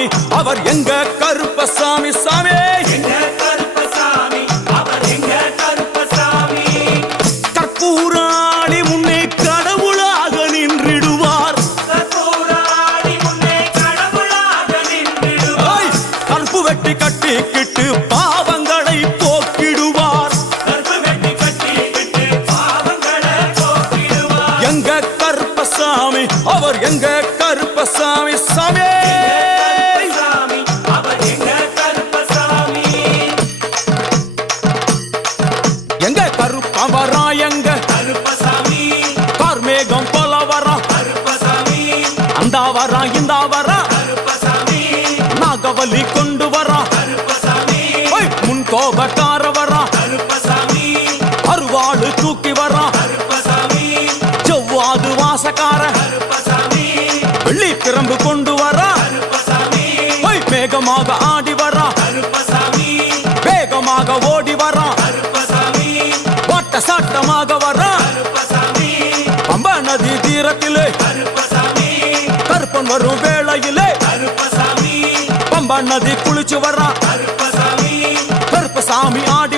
கருப்பசாமி அவர் எங்க கருப்பசாமி சாமி எங்க கருப்பசாமி அவர் எங்க கருப்பசாமி கற்பூராளி முன்னே கடவுளாக நின்றிடுவார் கற்பூராளி முன்னே கடவுளாக நின்றிடுவார் கற்பு வெட்டி கட்டிக்கிட்டு பாவங்களை போக்கிடுவார் கற்பு வெட்டி கட்டிக்கிட்டு பாவங்களை போக்கிடுவார் எங்க கருப்பசாமி அவர் எங்க கருப்பசாமி சாமி சாமி அவர் எங்க கருப்பசாமி எங்க கருப்பவரா எங்க கருப்பசாமி கார்மேகம் போல வரா கருப்பசாமி அந்த வரா இந்த வரா கருப்பசாமி நாகவலி கொண்டு வரா கருப்பசாமி முன் கோபக்கார வரா கருப்பசாமி அருவாளு தூக்கி வரா கருப்பசாமி செவ்வாது வாசக்கார கருப்பசாமி வெள்ளி பிரம்பு கொண்டு வரா கருப்பசாமி வேகமாக ஆடி வரா கருப்பசாமி வேகமாக ஓடி வரா கருப்பசாமி ஓட்ட சாட்டமாக வரா கருப்பசாமி பம்பா நதி தீரத்திலே கருப்பசாமி கருப்பன் வரும் வேளையிலே கருப்பசாமி பம்பா நதி குளிச்சு வரா கருப்பசாமி கருப்பசாமி ஆடி